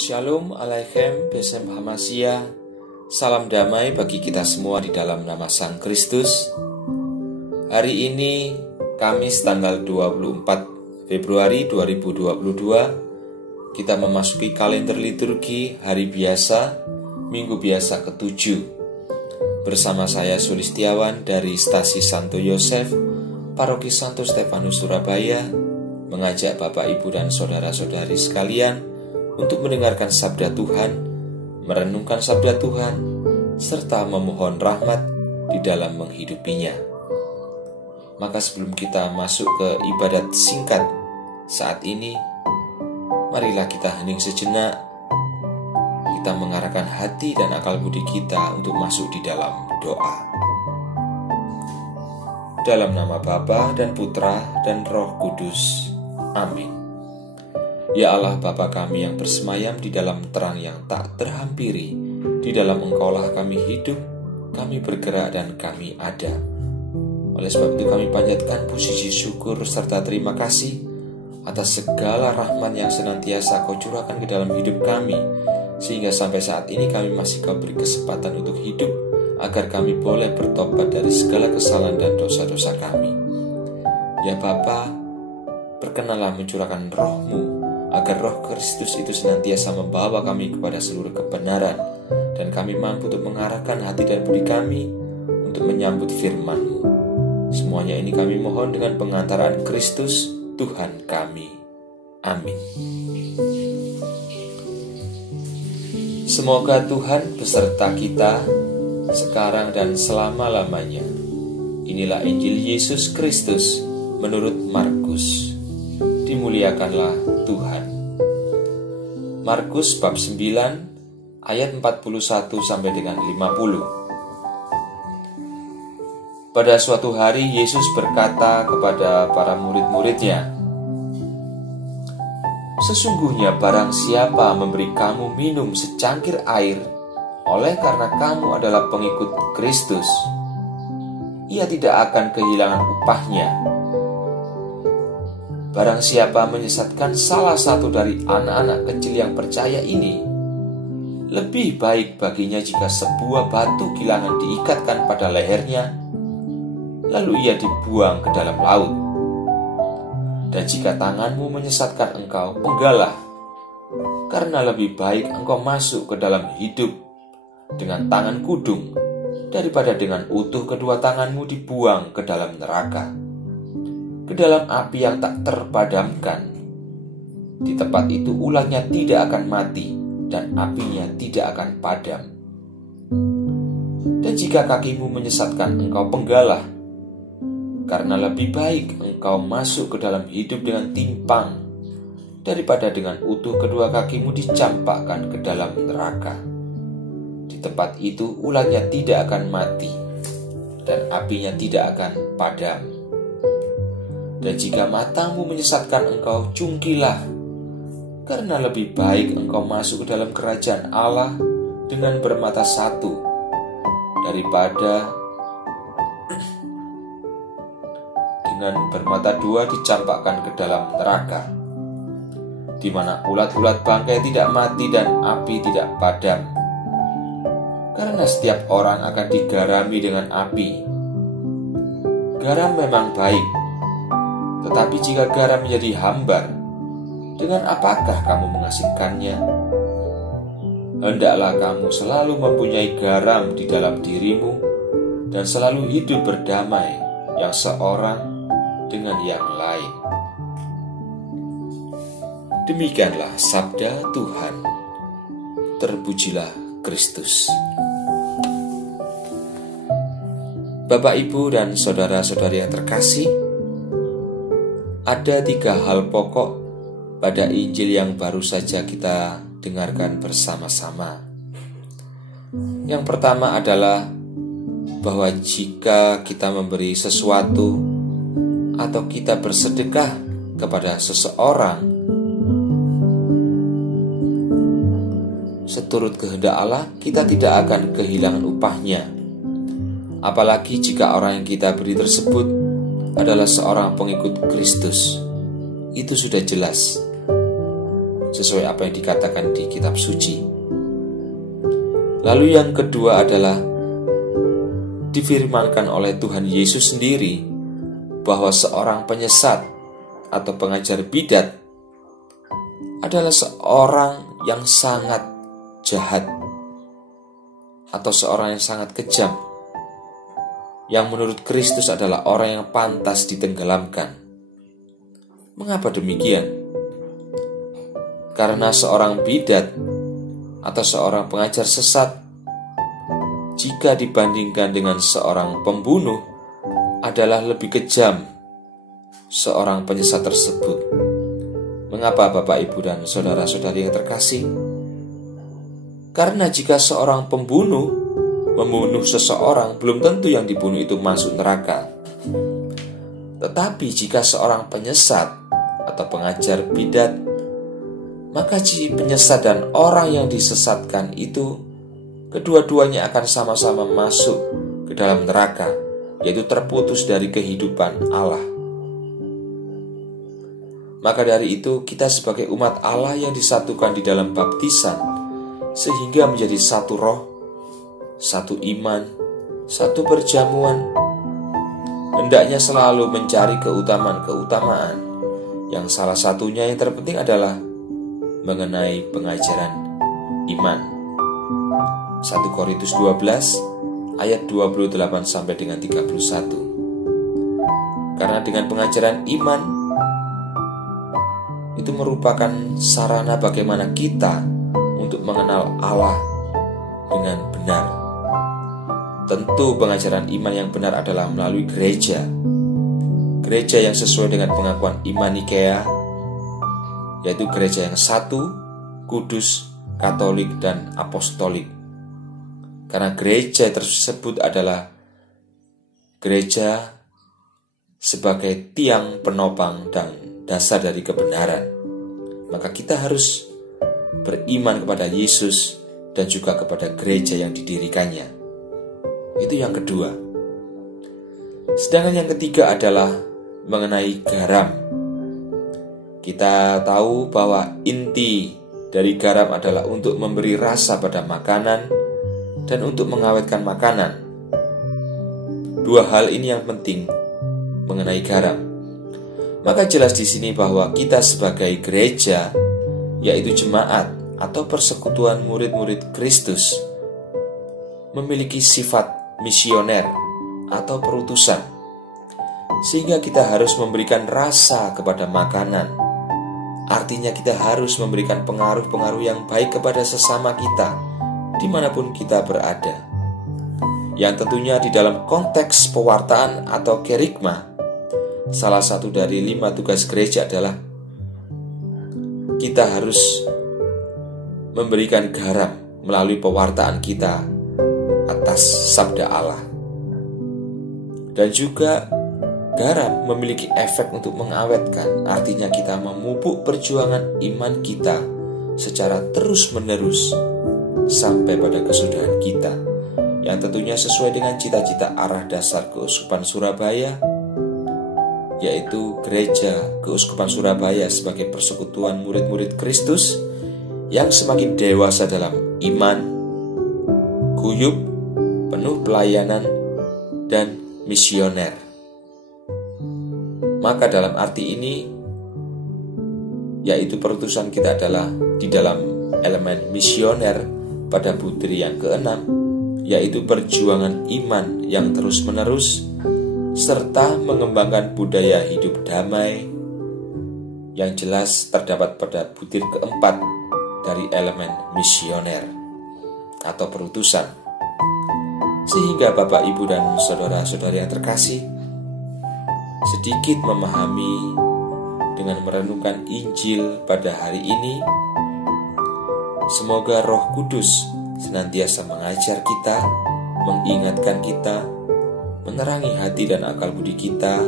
Shalom Aleichem Besem Hamasia. Salam damai bagi kita semua di dalam nama Sang Kristus. Hari ini Kamis tanggal 24 Februari 2022, kita memasuki kalender liturgi hari biasa, minggu biasa ke-7. Bersama saya Sulistiawan dari Stasi Santo Yosef, Paroki Santo Stefanus Surabaya, mengajak Bapak, Ibu, dan saudara-saudari sekalian untuk mendengarkan sabda Tuhan, merenungkan sabda Tuhan, serta memohon rahmat di dalam menghidupinya. Maka sebelum kita masuk ke ibadat singkat saat ini, marilah kita hening sejenak. Kita mengarahkan hati dan akal budi kita untuk masuk di dalam doa. Dalam nama Bapa dan Putra dan Roh Kudus. Amin. Ya Allah Bapa kami yang bersemayam di dalam terang yang tak terhampiri, di dalam Engkaulah kami hidup, kami bergerak dan kami ada. Oleh sebab itu kami panjatkan puji syukur serta terima kasih atas segala rahmat yang senantiasa Kau curahkan ke dalam hidup kami, sehingga sampai saat ini kami masih Kau beri kesempatan untuk hidup, agar kami boleh bertobat dari segala kesalahan dan dosa-dosa kami. Ya Bapa, berkenanlah mencurahkan Roh-Mu, agar Roh Kristus itu senantiasa membawa kami kepada seluruh kebenaran, dan kami mampu untuk mengarahkan hati dan budi kami untuk menyambut firman-Mu. Semuanya ini kami mohon dengan pengantaran Kristus Tuhan kami. Amin. Semoga Tuhan beserta kita sekarang dan selama-lamanya. Inilah Injil Yesus Kristus menurut Markus. Dimuliakanlah Tuhan. Markus bab 9 ayat 41 sampai dengan 50. Pada suatu hari Yesus berkata kepada para murid-muridnya, "Sesungguhnya barang siapa memberi kamu minum secangkir air oleh karena kamu adalah pengikut Kristus, ia tidak akan kehilangan upahnya. Barang siapa menyesatkan salah satu dari anak-anak kecil yang percaya ini, lebih baik baginya jika sebuah batu kilangan diikatkan pada lehernya, lalu ia dibuang ke dalam laut. Dan jika tanganmu menyesatkan engkau, penggalah, karena lebih baik engkau masuk ke dalam hidup dengan tangan kudung, daripada dengan utuh kedua tanganmu dibuang ke dalam neraka, ke dalam api yang tak terpadamkan. Di tempat itu ulangnya tidak akan mati, dan apinya tidak akan padam. Dan jika kakimu menyesatkan engkau, penggalah, karena lebih baik engkau masuk ke dalam hidup dengan timpang, daripada dengan utuh kedua kakimu dicampakkan ke dalam neraka. Di tempat itu ulangnya tidak akan mati, dan apinya tidak akan padam. Dan jika matamu menyesatkan engkau, cungkilah, karena lebih baik engkau masuk ke dalam kerajaan Allah dengan bermata satu, daripada dengan bermata dua dicampakkan ke dalam neraka, di mana ulat-ulat bangkai tidak mati dan api tidak padam. Karena setiap orang akan digarami dengan api. Garam memang baik, tetapi jika garam menjadi hambar, dengan apakah kamu mengasingkannya? Hendaklah kamu selalu mempunyai garam di dalam dirimu, dan selalu hidup berdamai yang seorang dengan yang lain. Demikianlah sabda Tuhan. Terpujilah Kristus. Bapak, Ibu, dan saudara-saudari yang terkasih, ada 3 hal pokok pada Injil yang baru saja kita dengarkan bersama-sama. Yang pertama adalah bahwa jika kita memberi sesuatu atau kita bersedekah kepada seseorang seturut kehendak Allah, kita tidak akan kehilangan upahnya. Apalagi jika orang yang kita beri tersebut adalah seorang pengikut Kristus. Itu sudah jelas. sesuai apa yang dikatakan di kitab suci. Lalu yang kedua adalah difirmankan oleh Tuhan Yesus sendiri bahwa seorang penyesat atau pengajar bidat adalah seorang yang sangat jahat atau seorang yang sangat kejam, yang menurut Kristus adalah orang yang pantas ditenggelamkan. Mengapa demikian? Karena seorang bidat atau seorang pengajar sesat, jika dibandingkan dengan seorang pembunuh, adalah lebih kejam seorang penyesat tersebut. Mengapa Bapak, Ibu, dan saudara-saudari yang terkasih? Karena jika seorang pembunuh membunuh seseorang, belum tentu yang dibunuh itu masuk neraka. Tetapi jika seorang penyesat atau pengajar bidat, maka si penyesat dan orang yang disesatkan itu, kedua-duanya akan sama-sama masuk ke dalam neraka, yaitu terputus dari kehidupan Allah. Maka dari itu, kita sebagai umat Allah yang disatukan di dalam baptisan, sehingga menjadi satu roh, satu iman, satu perjamuan, hendaknya selalu mencari keutamaan-keutamaan, yang salah satunya yang terpenting adalah mengenai pengajaran iman. 1 Korintus 12 ayat 28 sampai dengan 31. Karena dengan pengajaran iman itu merupakan sarana bagaimana kita untuk mengenal Allah dengan benar. Tentu pengajaran iman yang benar adalah melalui gereja. Gereja yang sesuai dengan pengakuan iman Nikea, yaitu gereja yang satu, kudus, katolik, dan apostolik. Karena gereja tersebut adalah gereja sebagai tiang penopang dan dasar dari kebenaran. Maka kita harus beriman kepada Yesus dan juga kepada gereja yang didirikannya. Itu yang kedua. Sedangkan yang ketiga adalah mengenai garam. Kita tahu bahwa inti dari garam adalah untuk memberi rasa pada makanan dan untuk mengawetkan makanan. Dua hal ini yang penting mengenai garam. Maka jelas di sini bahwa kita sebagai gereja, yaitu jemaat atau persekutuan murid-murid Kristus, memiliki sifat misioner atau perutusan, sehingga kita harus memberikan rasa kepada makanan. Artinya kita harus memberikan pengaruh-pengaruh yang baik kepada sesama kita, dimanapun kita berada. Yang tentunya di dalam konteks pewartaan atau kerigma, salah satu dari 5 tugas gereja adalah kita harus memberikan garam melalui pewartaan kita atas sabda Allah. Dan juga garam memiliki efek untuk mengawetkan, artinya kita memupuk perjuangan iman kita secara terus-menerus sampai pada kesudahan kita, yang tentunya sesuai dengan cita-cita arah dasar Keuskupan Surabaya, yaitu Gereja Keuskupan Surabaya sebagai persekutuan murid-murid Kristus yang semakin dewasa dalam iman, guyup, penuh pelayanan, dan misioner. Maka dalam arti ini, yaitu perutusan kita adalah di dalam elemen misioner pada butir yang keenam, yaitu perjuangan iman yang terus-menerus, serta mengembangkan budaya hidup damai yang jelas terdapat pada butir keempat dari elemen misioner atau perutusan. Sehingga Bapak, Ibu, dan saudara-saudari yang terkasih, sedikit memahami dengan merenungkan Injil pada hari ini, semoga Roh Kudus senantiasa mengajar kita, mengingatkan kita, menerangi hati dan akal budi kita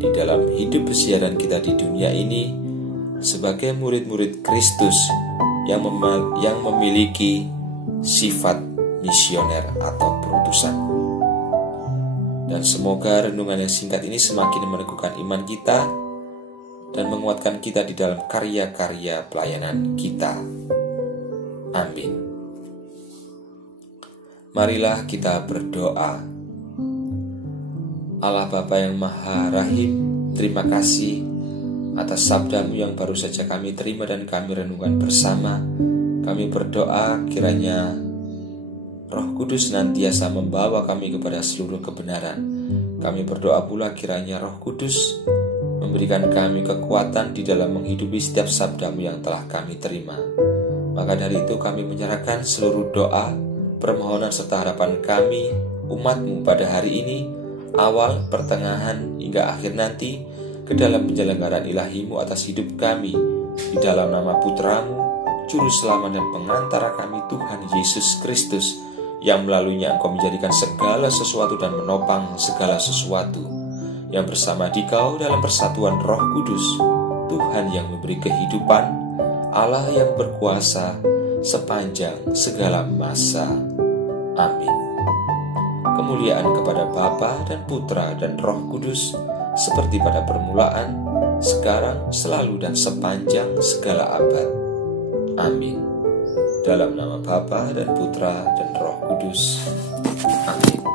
di dalam hidup pesiaran kita di dunia ini sebagai murid-murid Kristus yang memiliki sifat misioner atau perutusan. Dan semoga renungan yang singkat ini semakin meneguhkan iman kita dan menguatkan kita di dalam karya-karya pelayanan kita. Amin. Marilah kita berdoa. Allah Bapa yang Maha Rahim, terima kasih atas sabda-Mu yang baru saja kami terima dan kami renungkan bersama. Kami berdoa kiranya Roh Kudus senantiasa membawa kami kepada seluruh kebenaran. Kami berdoa pula kiranya Roh Kudus memberikan kami kekuatan di dalam menghidupi setiap sabda-Mu yang telah kami terima. Maka dari itu kami menyerahkan seluruh doa, permohonan serta harapan kami, umat-Mu pada hari ini, awal, pertengahan, hingga akhir nanti, ke dalam penyelenggaraan ilahi-Mu atas hidup kami, di dalam nama Putra-Mu, Juru Selamat dan Pengantara kami, Tuhan Yesus Kristus, yang melaluinya Engkau menjadikan segala sesuatu dan menopang segala sesuatu, yang bersama Dikau dalam persatuan Roh Kudus, Tuhan yang memberi kehidupan, Allah yang berkuasa sepanjang segala masa. Amin. Kemuliaan kepada Bapa dan Putra dan Roh Kudus, seperti pada permulaan, sekarang, selalu, dan sepanjang segala abad. Amin. Dalam nama Bapa dan Putra dan Roh Kudus. Amin.